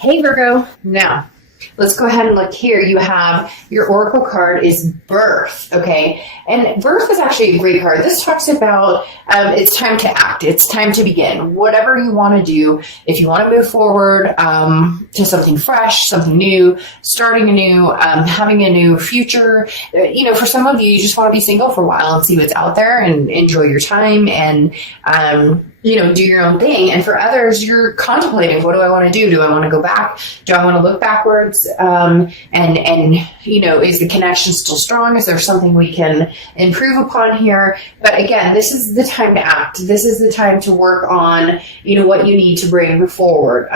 Hey Virgo, now let's go ahead and look here. You have your oracle card is birth, okay? And birth is actually a great card. This talks about it's time to act. It's time to begin. Whatever you want to do, if you want to move forward to something fresh, something new, starting anew, having a new future. For some of you, you just want to be single for a while and see what's out there and enjoy your time and do your own thing. And for others, you're contemplating, what do I want to do? Do I want to go back? Do I want to look backwards? Is the connection still strong? Is there something we can improve upon here? But again, this is the time to act. This is the time to work on, what you need to bring forward.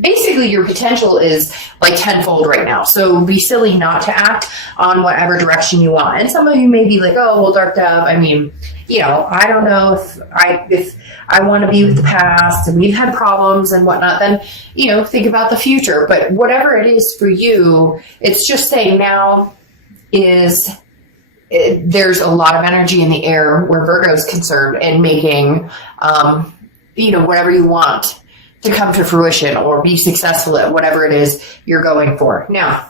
Basically, your potential is like tenfold right now. So be silly not to act on whatever direction you want. And some of you may be like, oh, well, dark dove, I don't know if I want to be with the past and we've had problems and whatnot, then, think about the future. But whatever it is for you, it's just saying now there's a lot of energy in the air where Virgo is concerned and making, whatever you want to come to fruition or be successful at whatever it is you're going for. Now,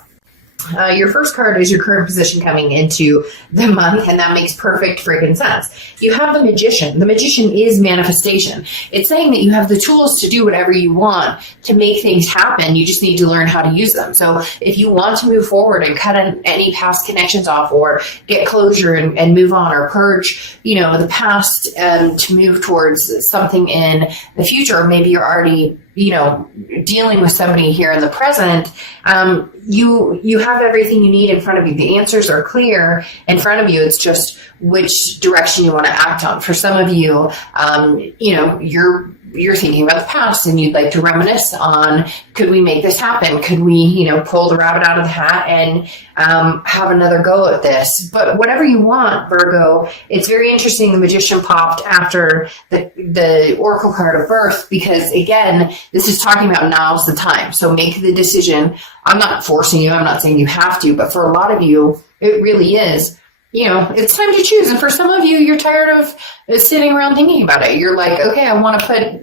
your first card is your current position coming into the month, and that makes perfect freaking sense. You have the Magician. The Magician is manifestation. It's saying that you have the tools to do whatever you want to make things happen. You just need to learn how to use them. So if you want to move forward and cut any past connections off or get closure and move on or purge, the past to move towards something in the future, maybe you're already dealing with somebody here in the present, you have everything you need in front of you. The answers are clear in front of you. It's just which direction you want to act on. For some of you, you're thinking about the past and you'd like to reminisce on, could we make this happen? Could we, pull the rabbit out of the hat and have another go at this? But whatever you want, Virgo, it's very interesting. The Magician popped after the Oracle card of birth, because again, this is talking about now's the time. So make the decision. I'm not forcing you. I'm not saying you have to, but for a lot of you, it really is. It's time to choose. And for some of you, you're tired of sitting around thinking about it. You're like, okay, I want to put,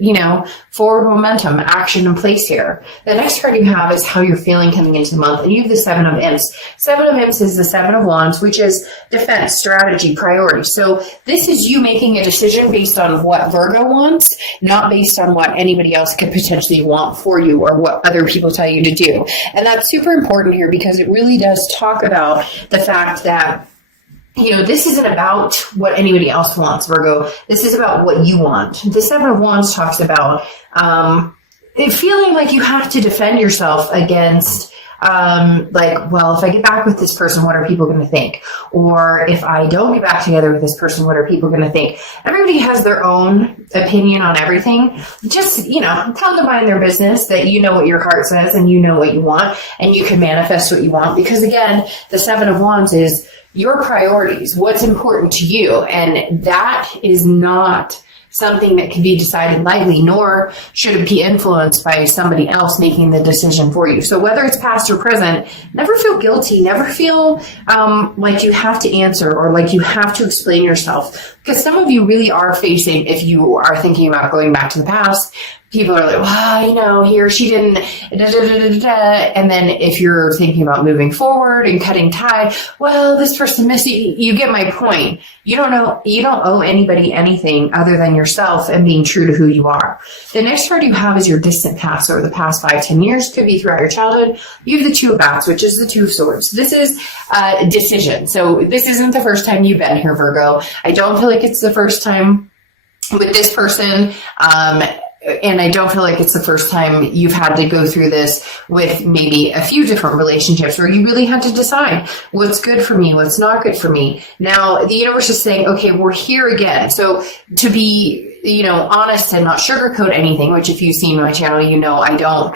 forward momentum, action in place here. The next card you have is how you're feeling coming into the month. And you have the Seven of Imps. Seven of Imps is the Seven of Wands, which is defense, strategy, priority. So this is you making a decision based on what Virgo wants, not based on what anybody else could potentially want for you or what other people tell you to do. And that's super important here, because it really does talk about the fact that this isn't about what anybody else wants, Virgo. This is about what you want. The Seven of Wands talks about feeling like you have to defend yourself against, if I get back with this person, what are people going to think? Or if I don't get back together with this person, what are people going to think? Everybody has their own opinion on everything. Just, tell them to mind their business, that you know what your heart says and you know what you want and you can manifest what you want. Because again, the Seven of Wands is your priorities, what's important to you. And that is not something that can be decided lightly, nor should it be influenced by somebody else making the decision for you. So whether it's past or present, never feel guilty, never feel like you have to answer or like you have to explain yourself. Because some of you really are facing, if you are thinking about going back to the past, people are like, well, he or she didn't, and then if you're thinking about moving forward and cutting tie, well, this person missed you. You get my point. You don't owe anybody anything other than yourself and being true to who you are. The next card you have is your distant past, or the past 5-10 years, could be throughout your childhood. You have the Two of Bats, which is the Two of Swords. This is a decision. So this isn't the first time you've been here, Virgo. I don't feel like it's the first time with this person. And I don't feel like it's the first time you've had to go through this with maybe a few different relationships where you really had to decide what's good for me, what's not good for me. Now, the universe is saying, okay, we're here again. So to be, honest and not sugarcoat anything, which if you've seen my channel, I don't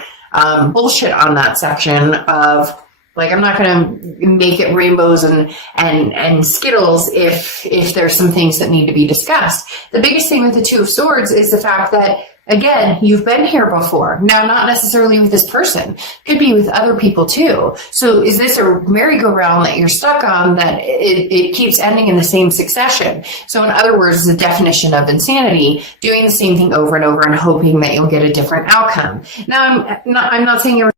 bullshit on that section of, like, I'm not going to make it rainbows and Skittles if there's some things that need to be discussed. The biggest thing with the Two of Swords is the fact that again, you've been here before. Now, not necessarily with this person. Could be with other people too. So is this a merry-go-round that you're stuck on that it keeps ending in the same succession? So in other words, the definition of insanity, doing the same thing over and over and hoping that you'll get a different outcome. Now, I'm not saying you're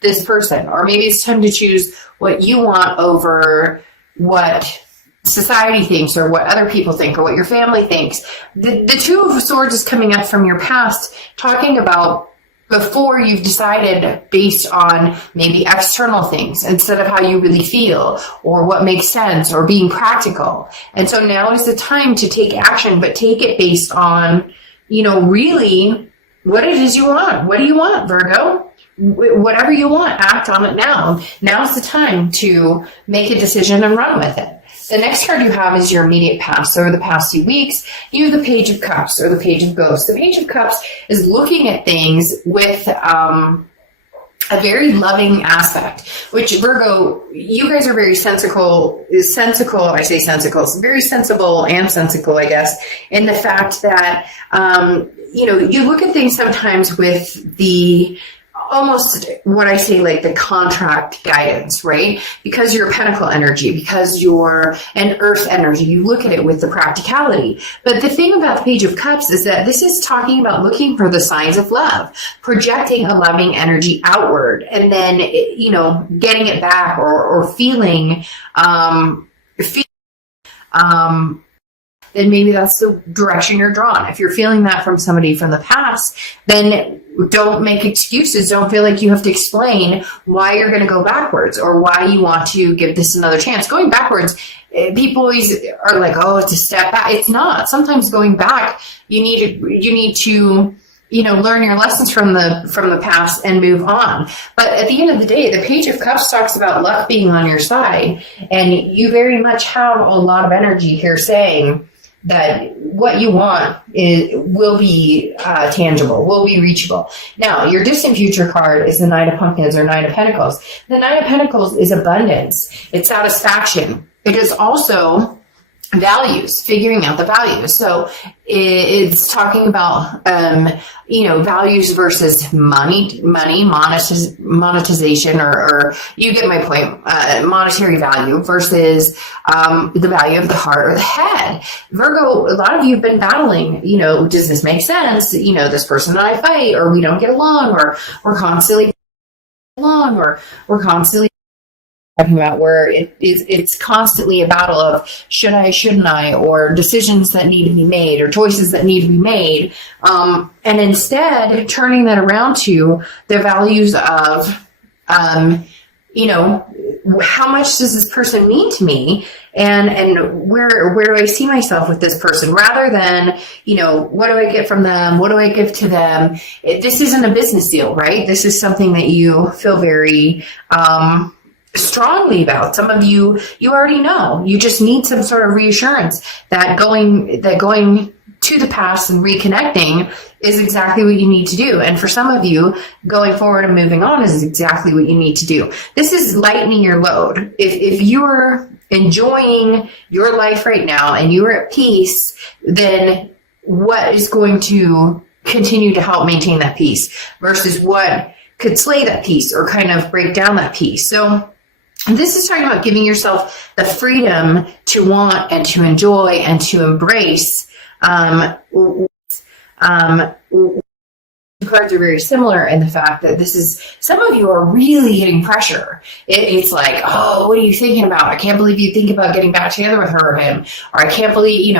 this person, or maybe it's time to choose what you want over what society thinks or what other people think or what your family thinks. The Two of Swords is coming up from your past, talking about before you've decided based on maybe external things instead of how you really feel or what makes sense or being practical. And so now is the time to take action, but take it based on, really what it is you want. What do you want, Virgo? Whatever you want, act on it now. Now's the time to make a decision and run with it. The next card you have is your immediate past. So over the past few weeks, you have the Page of Cups or the Page of Ghosts. The Page of Cups is looking at things with a very loving aspect, which Virgo, you guys are very sensical, I say sensical, very sensible and sensical, I guess, in the fact that, you look at things sometimes with the almost what I say, like the contract guidance, right? Because you're a pentacle energy, because you're an earth energy, you look at it with the practicality. But the thing about the Page of Cups is that this is talking about looking for the signs of love, projecting a loving energy outward, and then, getting it back or feeling, then maybe that's the direction you're drawn. If you're feeling that from somebody from the past, then don't make excuses. Don't feel like you have to explain why you're going to go backwards or why you want to give this another chance. Going backwards, people always are like, oh, it's a step back. It's not. Sometimes going back, you need to learn your lessons from the past and move on. But at the end of the day, the Page of Cups talks about luck being on your side, and you very much have a lot of energy here saying that what you want will be tangible, will be reachable. Now, your distant future card is the Knight of Pumpkins or Knight of Pentacles. The Knight of Pentacles is abundance. It's satisfaction. It is also values, figuring out the values. So it's talking about, values versus monetization, or you get my point, monetary value versus the value of the heart or the head. Virgo, a lot of you have been battling, does this make sense? This person and I fight, or we don't get along, or we're constantly talking about where it's constantly a battle of should I, shouldn't I, or decisions that need to be made or choices that need to be made. And instead turning that around to the values of, how much does this person mean to me? And where do I see myself with this person, rather than, what do I get from them? What do I give to them? This isn't a business deal, right? This is something that you feel very, strongly about. Some of you already know. You just need some sort of reassurance that going to the past and reconnecting is exactly what you need to do. And for some of you, going forward and moving on is exactly what you need to do. This is lightening your load. If you're enjoying your life right now and you're at peace, then what is going to continue to help maintain that peace versus what could slay that peace or kind of break down that peace? So this is talking about giving yourself the freedom to want and to enjoy and to embrace. Cards are very similar in the fact that some of you are really getting pressure. It's like, oh, what are you thinking about? I can't believe you think about getting back together with her or him. Or I can't believe, you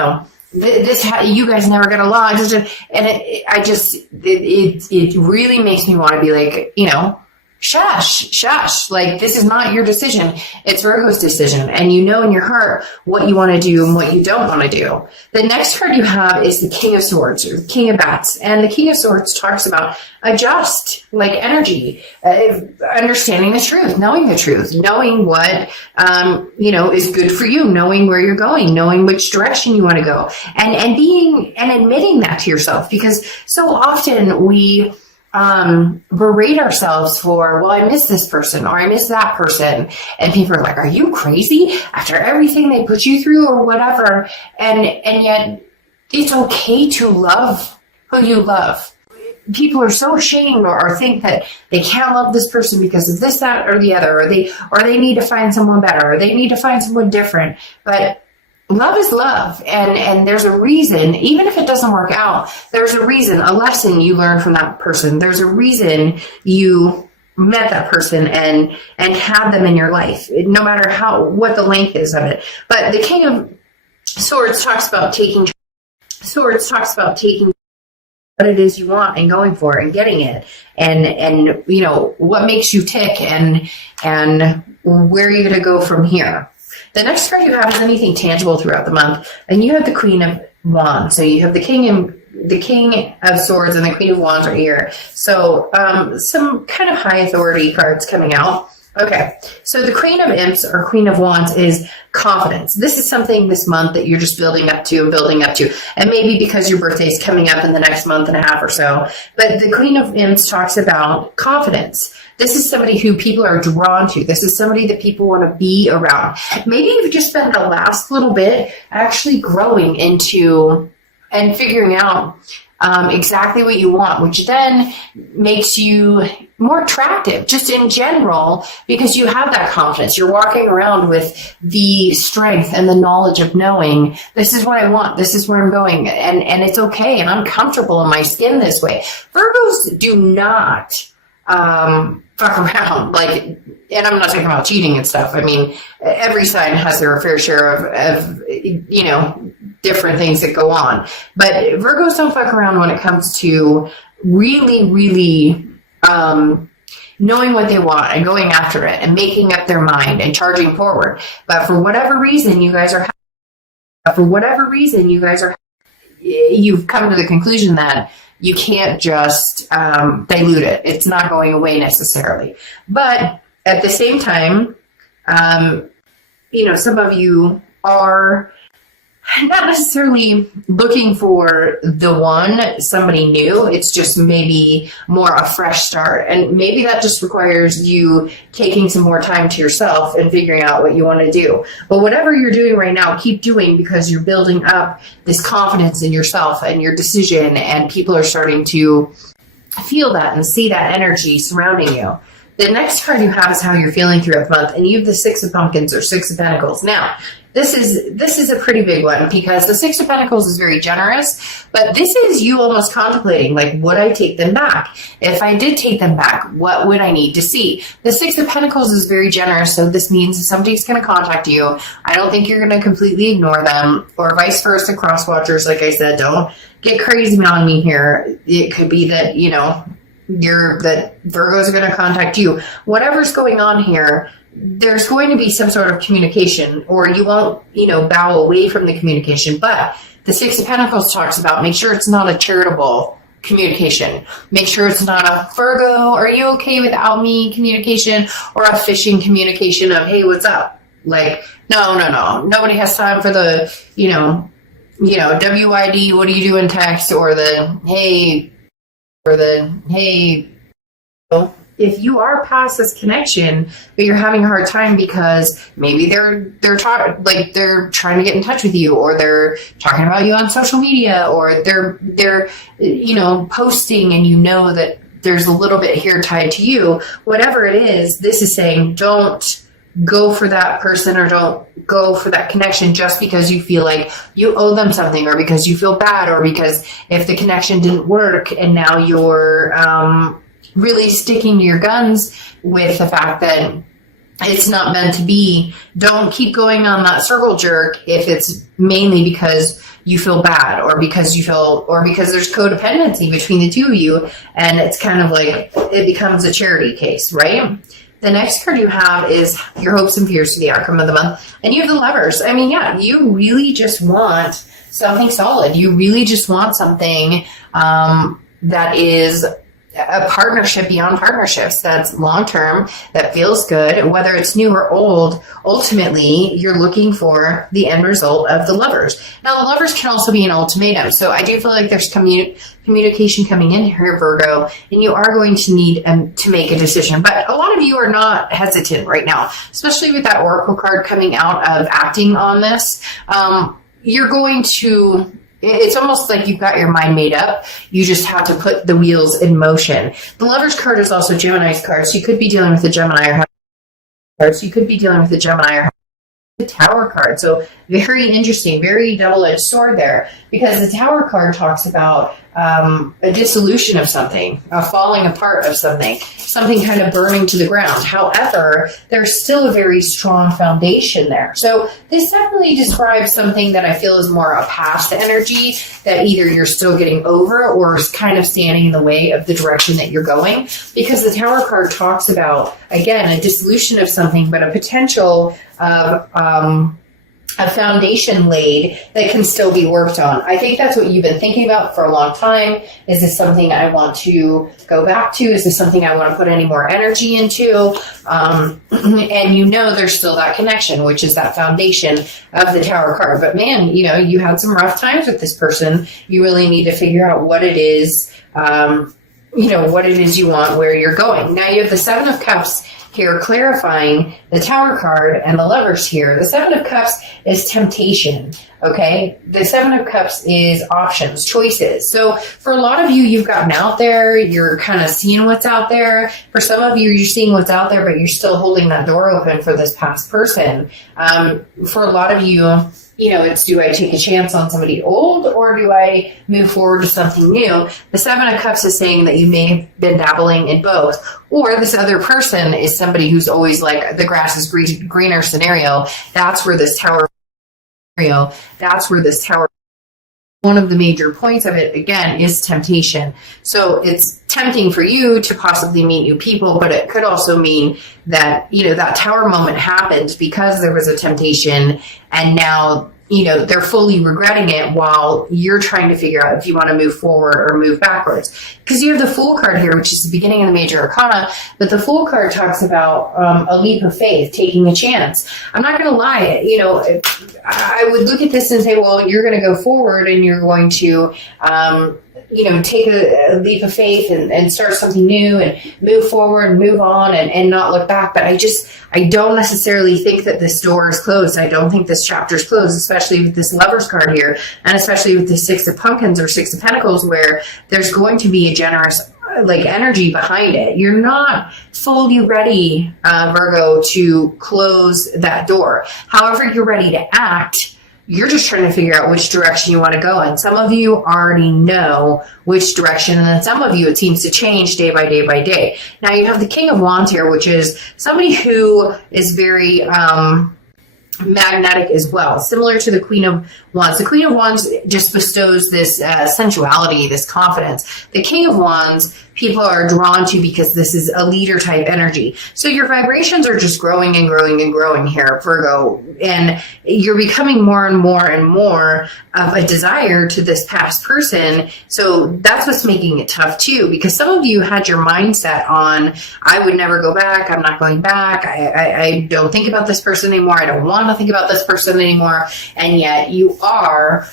guys never get along. And it really makes me want to be like, shush, like this is not your decision. It's Virgo's decision. And you know in your heart what you want to do and what you don't want to do. The next card you have is the King of Swords or the King of Bats. And the King of Swords talks about adjust, like energy, understanding the truth, knowing what, is good for you, knowing where you're going, knowing which direction you want to go, and admitting that to yourself, because so often we berate ourselves for, well, I miss this person or I miss that person. And people are like, are you crazy after everything they put you through or whatever? And yet it's okay to love who you love. People are so ashamed or think that they can't love this person because of this, that, or the other, or they need to find someone better, or they need to find someone different. But love is love, and there's a reason, even if it doesn't work out, there's a reason, a lesson you learned from that person. There's a reason you met that person and had them in your life, no matter what the length is of it. But the King of Swords talks about taking what it is you want and going for it and getting it, and you know what makes you tick, and where you're going to go from here. The next card you have is anything tangible throughout the month, and you have the Queen of Wands. So you have the King of Swords and the Queen of Wands are here. So some kind of high authority cards coming out. Okay, so the Queen of Imps or Queen of Wands is confidence. This is something this month that you're just building up to. And maybe because your birthday is coming up in the next month and a half or so. But the Queen of Imps talks about confidence. This is somebody who people are drawn to. This is somebody that people want to be around. Maybe you've just spent the last little bit actually growing into and figuring out exactly what you want, which then makes you more attractive just in general because you have that confidence. You're walking around with the strength and the knowledge of knowing this is what I want, this is where I'm going, and it's okay, and I'm comfortable in my skin this way. Virgos do not fuck around, like, and I'm not talking about cheating and stuff. I mean, every sign has their fair share of you know, different things that go on. But Virgos don't fuck around when it comes to really knowing what they want and going after it and making up their mind and charging forward. But for whatever reason, you guys are you've come to the conclusion that you can't just dilute it. It's not going away necessarily. But at the same time, you know, some of you are not necessarily looking for the one, somebody new. It's just maybe more a fresh start. And maybe that just requires you taking some more time to yourself and figuring out what you want to do. But whatever you're doing right now, keep doing, because you're building up this confidence in yourself and your decision, and people are starting to feel that and see that energy surrounding you. The next card you have is how you're feeling throughout the month, and you have the Six of Pumpkins or Six of Pentacles. Now, this is a pretty big one, because the Six of Pentacles is very generous, but this is you almost contemplating, like, would I take them back? If I did take them back, what would I need to see? The Six of Pentacles is very generous, so this means if somebody's going to contact you, I don't think you're going to completely ignore them, or vice versa. Cross watchers, like I said, don't get crazy on me here. It could be that, you know, that Virgos are going to contact you. Whatever's going on here, there's going to be some sort of communication, or you won't, you know, bow away from the communication. But the Six of Pentacles talks about, make sure it's not a charitable communication. Make sure it's not a Virgo, are you okay without me communication, or a fishing communication of, hey, what's up? Like, no. Nobody has time for the, you know, WID, what do you do in text, or the, hey, if you are past this connection, but you're having a hard time because maybe they're trying to get in touch with you, or they're talking about you on social media, or they're you know, posting, and you know that there's a little bit here tied to you. Whatever it is, this is saying don't go for that person, or don't go for that connection just because you feel like you owe them something, or because you feel bad, or because if the connection didn't work and now you're really sticking to your guns with the fact that it's not meant to be. Don't keep going on that circle jerk if it's mainly because you feel bad, or because there's codependency between the two of you, and it's kind of like it becomes a charity case, right? The next card you have is your hopes and fears for the outcome of the month. And you have the Lovers. I mean, yeah, you really just want something solid. You really just want something that is a partnership beyond partnerships, that's long-term, that feels good, whether it's new or old. Ultimately, you're looking for the end result of the Lovers. Now, the Lovers can also be an ultimatum. So I do feel like there's communication coming in here, Virgo, and you are going to need to make a decision. But a lot of you are not hesitant right now, especially with that Oracle card coming out of acting on this. You're going to it's almost like you've got your mind made up. You just have to put the wheels in motion. The Lover's card is also Gemini's card. So you could be dealing with a Gemini or cards. You could be dealing with a Gemini or the Tower card. So very interesting, very double-edged sword there, because the Tower card talks about a dissolution of something, a falling apart of something kind of burning to the ground. However, there's still a very strong foundation there. So this definitely describes something that I feel is more a past energy that either you're still getting over or is kind of standing in the way of the direction that you're going, because the Tower card talks about, again, a dissolution of something, but a potential of a foundation laid that can still be worked on. I think that's what you've been thinking about for a long time. Is this something I want to go back to? Is this something I want to put any more energy into? And you know there's still that connection, which is that foundation of the Tower card. But man, you know, you had some rough times with this person. You really need to figure out what it is, you know, what it is you want, where you're going. Now you have the Seven of Cups here clarifying the Tower card and the Lovers here. The Seven of Cups is temptation, okay? The Seven of Cups is options, choices. So for a lot of you, you've gotten out there, you're kind of seeing what's out there. For some of you, you're seeing what's out there, but you're still holding that door open for this past person. For a lot of you, you know, it's, do I take a chance on somebody old or do I move forward to something new? The Seven of Cups is saying that you may have been dabbling in both, or this other person is somebody who's always like the grass is greener scenario. That's where this Tower scenario, one of the major points of it, again, is temptation. So it's tempting for you to possibly meet new people, but it could also mean that, you know, that Tower moment happened because there was a temptation, and now, you know, they're fully regretting it while you're trying to figure out if you want to move forward or move backwards. Because you have the Fool card here, which is the beginning of the major arcana, but the Fool card talks about a leap of faith, taking a chance. I'm not going to lie, you know, I would look at this and say, well, you're going to go forward and you're going to, you know, take a leap of faith and start something new and move forward and move on and not look back. But I don't necessarily think that this door is closed. I don't think this chapter is closed, especially with this Lover's card here, and especially with the Six of Pumpkins or Six of Pentacles, where there's going to be a generous like energy behind it. You're not fully ready, Virgo, to close that door. However, you're ready to act. You're just trying to figure out which direction you want to go in. Some of you already know which direction, and then some of you, it seems to change day by day by day. Now you have the King of Wands here, which is somebody who is very magnetic as well, similar to the Queen of Wands. The Queen of Wands just bestows this sensuality, this confidence. The King of Wands, people are drawn to because this is a leader type energy. So your vibrations are just growing and growing and growing here, Virgo, and you're becoming more and more and more of a desire to this past person. So that's what's making it tough too, because some of you had your mindset on, I would never go back. I'm not going back. I don't think about this person anymore. I don't want to think about this person anymore. And yet you are,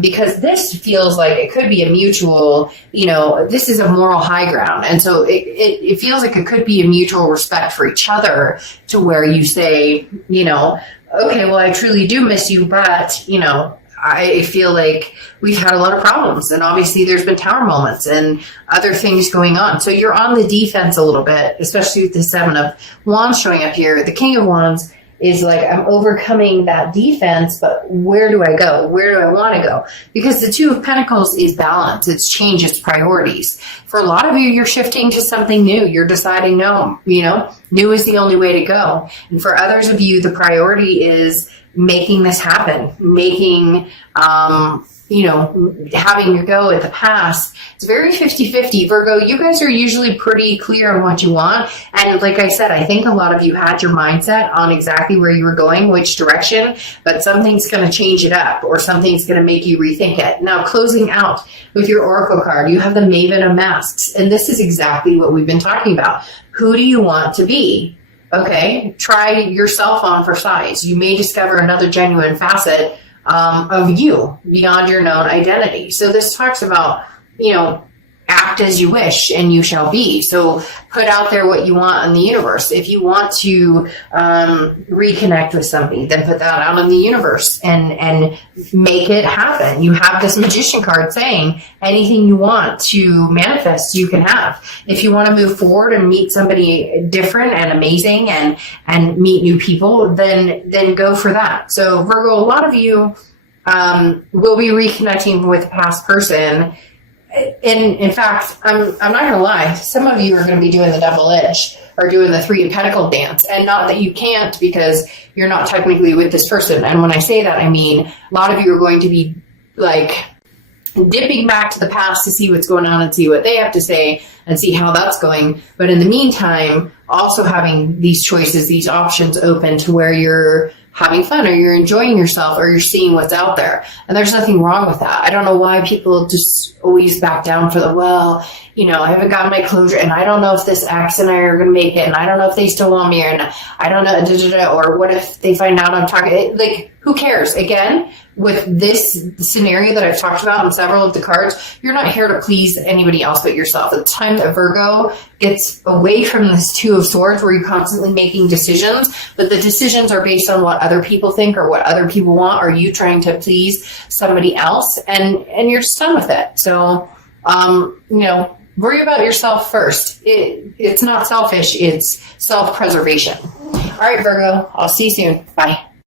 because this feels like it could be a mutual, you know, this is a moral high ground. And so it feels like it could be a mutual respect for each other, to where you say, you know, okay, well, I truly do miss you, but, you know, I feel like we've had a lot of problems, and obviously there's been Tower moments and other things going on. So you're on the defense a little bit, especially with the Seven of Wands showing up here. The King of Wands is like, I'm overcoming that defense, but where do I go? Where do I want to go? Because the Two of Pentacles is balance. It's change, it's priorities. For a lot of you, you're shifting to something new. You're deciding, no, you know, new is the only way to go. And for others of you, the priority is making this happen, making, you know, having your go at the past. It's very 50-50. Virgo, you guys are usually pretty clear on what you want. And like I said, I think a lot of you had your mindset on exactly where you were going, which direction, but something's going to change it up, or something's going to make you rethink it. Now, closing out with your Oracle card, you have the Maven of Masks. And this is exactly what we've been talking about. Who do you want to be? Okay, try yourself on for size. You may discover another genuine facet of you beyond your known identity. So this talks about, you know, act as you wish and you shall be. So put out there what you want in the universe. If you want to reconnect with somebody, then put that out in the universe and make it happen. You have this magician card saying anything you want to manifest, you can have. If you want to move forward and meet somebody different and amazing and meet new people, then go for that. So Virgo, a lot of you will be reconnecting with a past person. In fact, I'm not going to lie, some of you are going to be doing the double edge or doing the 3 of Pentacles dance. And not that you can't, because you're not technically with this person. And when I say that, I mean, a lot of you are going to be like dipping back to the past to see what's going on and see what they have to say and see how that's going. But in the meantime, also having these choices, these options open to where you're having fun or you're enjoying yourself or you're seeing what's out there. And there's nothing wrong with that. I don't know why people just always back down for the, well, you know, I haven't gotten my closure and I don't know if this ex and I are going to make it and I don't know if they still want me and I don't know, or what if they find out I'm talking, like, who cares? Again, with this scenario that I've talked about in several of the cards, you're not here to please anybody else but yourself. It's time that Virgo gets away from this 2 of Swords where you're constantly making decisions, but the decisions are based on what other people think or what other people want, or you trying to please somebody else, and you're just done with it. So, you know, worry about yourself first. It's not selfish, it's self-preservation. All right, Virgo, I'll see you soon. Bye.